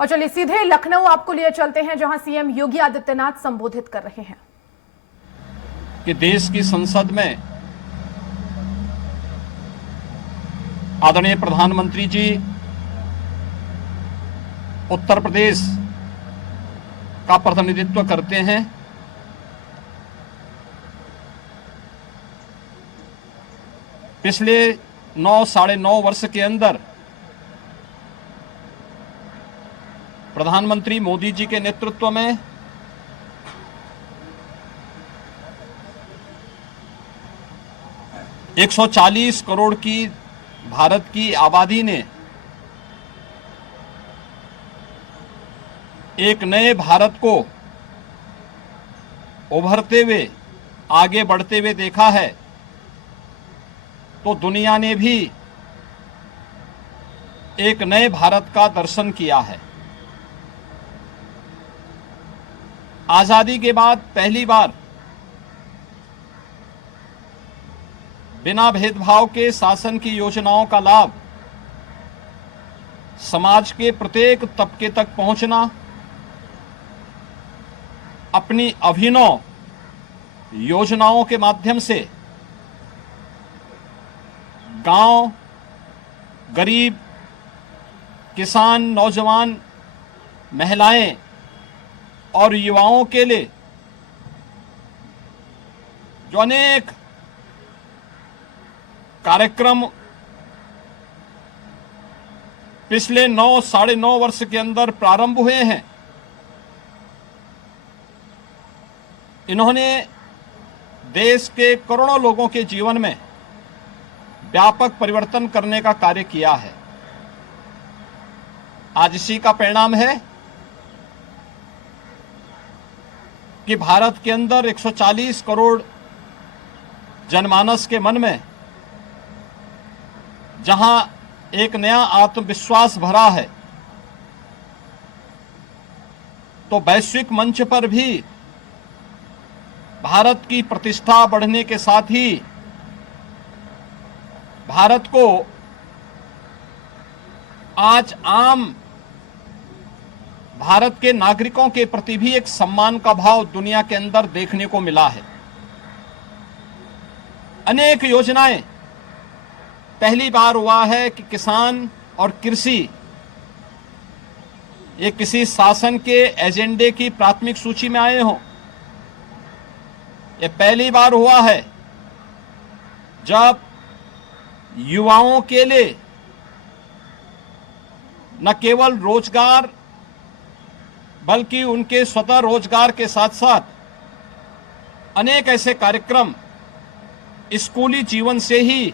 और चलिए सीधे लखनऊ आपको लिए चलते हैं, जहां सीएम योगी आदित्यनाथ संबोधित कर रहे हैं कि देश की संसद में आदरणीय प्रधानमंत्री जी उत्तर प्रदेश का प्रतिनिधित्व करते हैं। पिछले 9-9.5 वर्ष के अंदर प्रधानमंत्री मोदी जी के नेतृत्व में एक 140 करोड़ की भारत की आबादी ने एक नए भारत को उभरते हुए आगे बढ़ते हुए देखा है, तो दुनिया ने भी एक नए भारत का दर्शन किया है। आजादी के बाद पहली बार बिना भेदभाव के शासन की योजनाओं का लाभ समाज के प्रत्येक तबके तक पहुंचना, अपनी अभिनव योजनाओं के माध्यम से गांव, गरीब, किसान, नौजवान, महिलाएं और युवाओं के लिए जो अनेक कार्यक्रम पिछले 9-9.5 वर्ष के अंदर प्रारंभ हुए हैं, इन्होंने देश के करोड़ों लोगों के जीवन में व्यापक परिवर्तन करने का कार्य किया है। आज इसी का परिणाम है कि भारत के अंदर 140 करोड़ जनमानस के मन में जहां एक नया आत्मविश्वास भरा है, तो वैश्विक मंच पर भी भारत की प्रतिष्ठा बढ़ने के साथ ही भारत को आज आम भारत के नागरिकों के प्रति भी एक सम्मान का भाव दुनिया के अंदर देखने को मिला है। अनेक योजनाएं पहली बार हुआ है कि किसान और कृषि ये किसी शासन के एजेंडे की प्राथमिक सूची में आए हों। ये पहली बार हुआ है जब युवाओं के लिए न केवल रोजगार बल्कि उनके स्वतः रोजगार के साथ साथ अनेक ऐसे कार्यक्रम स्कूली जीवन से ही,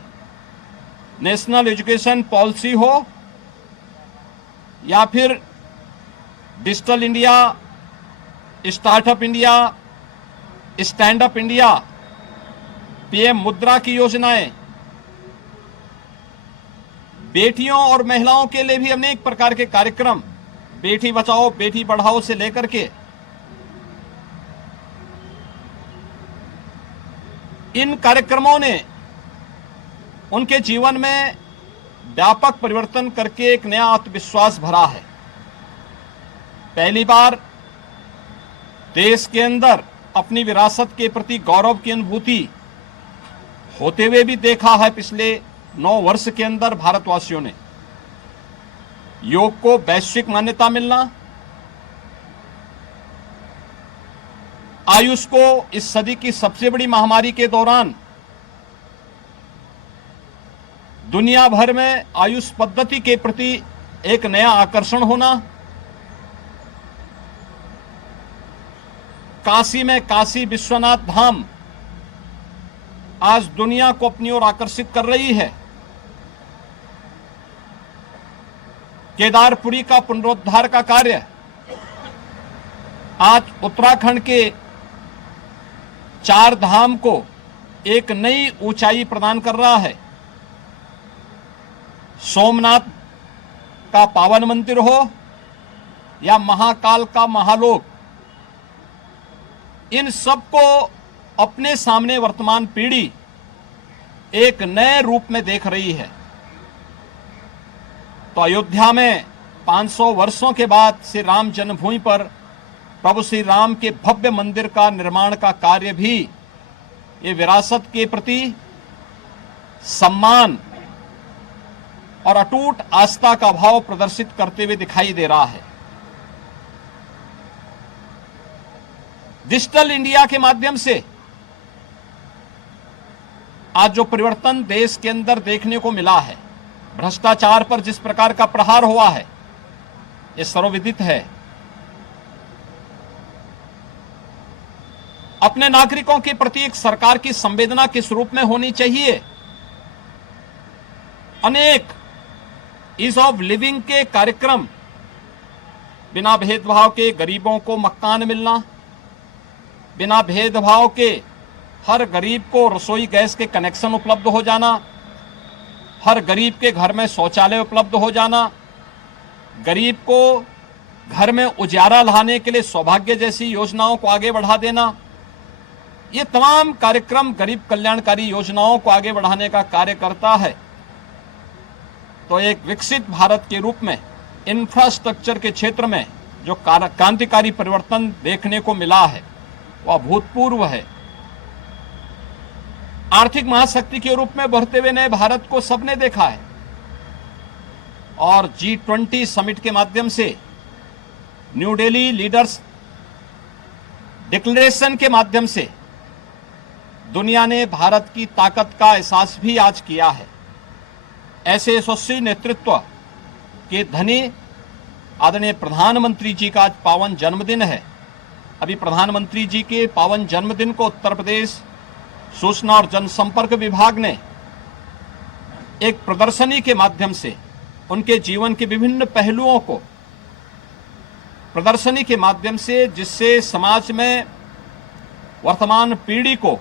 नेशनल एजुकेशन पॉलिसी हो या फिर digital India, startup India, stand up India, PM मुद्रा की योजनाएं, बेटियों और महिलाओं के लिए भी अनेक प्रकार के कार्यक्रम, बेटी बचाओ बेटी पढ़ाओ से लेकर के इन कार्यक्रमों ने उनके जीवन में व्यापक परिवर्तन करके एक नया आत्मविश्वास भरा है। पहली बार देश के अंदर अपनी विरासत के प्रति गौरव की अनुभूति होते हुए भी देखा है। पिछले 9 वर्ष के अंदर भारतवासियों ने योग को वैश्विक मान्यता मिलना, आयुष को इस सदी की सबसे बड़ी महामारी के दौरान दुनिया भर में आयुष पद्धति के प्रति एक नया आकर्षण होना, काशी में काशी विश्वनाथ धाम आज दुनिया को अपनी ओर आकर्षित कर रही है। केदारपुरी का पुनरुद्धार का कार्य आज उत्तराखंड के 4 धाम को एक नई ऊंचाई प्रदान कर रहा है। सोमनाथ का पावन मंदिर हो या महाकाल का महालोक, इन सबको अपने सामने वर्तमान पीढ़ी एक नए रूप में देख रही है। तो अयोध्या में 500 वर्षों के बाद श्री राम जन्मभूमि पर प्रभु श्री राम के भव्य मंदिर का निर्माण का कार्य भी ये विरासत के प्रति सम्मान और अटूट आस्था का भाव प्रदर्शित करते हुए दिखाई दे रहा है। डिजिटल इंडिया के माध्यम से आज जो परिवर्तन देश के अंदर देखने को मिला है, भ्रष्टाचार पर जिस प्रकार का प्रहार हुआ है, ये सर्वविदित है। अपने नागरिकों के प्रति एक सरकार की संवेदना किस रूप में होनी चाहिए। अनेक ईज ऑफ लिविंग के कार्यक्रम, बिना भेदभाव के गरीबों को मकान मिलना, बिना भेदभाव के हर गरीब को रसोई गैस के कनेक्शन उपलब्ध हो जाना, हर गरीब के घर में शौचालय उपलब्ध हो जाना, गरीब को घर में उजाला लाने के लिए सौभाग्य जैसी योजनाओं को आगे बढ़ा देना, ये तमाम कार्यक्रम गरीब कल्याणकारी योजनाओं को आगे बढ़ाने का कार्य करता है। तो एक विकसित भारत के रूप में इंफ्रास्ट्रक्चर के क्षेत्र में जो क्रांतिकारी परिवर्तन देखने को मिला है वह अभूतपूर्व है। आर्थिक महाशक्ति के रूप में बढ़ते हुए नए भारत को सबने देखा है और G20 समिट के माध्यम से न्यू दिल्ली लीडर्स डिक्लेरेशन के माध्यम से दुनिया ने भारत की ताकत का एहसास भी आज किया है। ऐसे यशस्वी नेतृत्व के धनी आदरणीय प्रधानमंत्री जी का आज पावन जन्मदिन है। अभी प्रधानमंत्री जी के पावन जन्मदिन को उत्तर प्रदेश सूचना और जनसंपर्क विभाग ने एक प्रदर्शनी के माध्यम से उनके जीवन के विभिन्न पहलुओं को प्रदर्शनी के माध्यम से, जिससे समाज में वर्तमान पीढ़ी को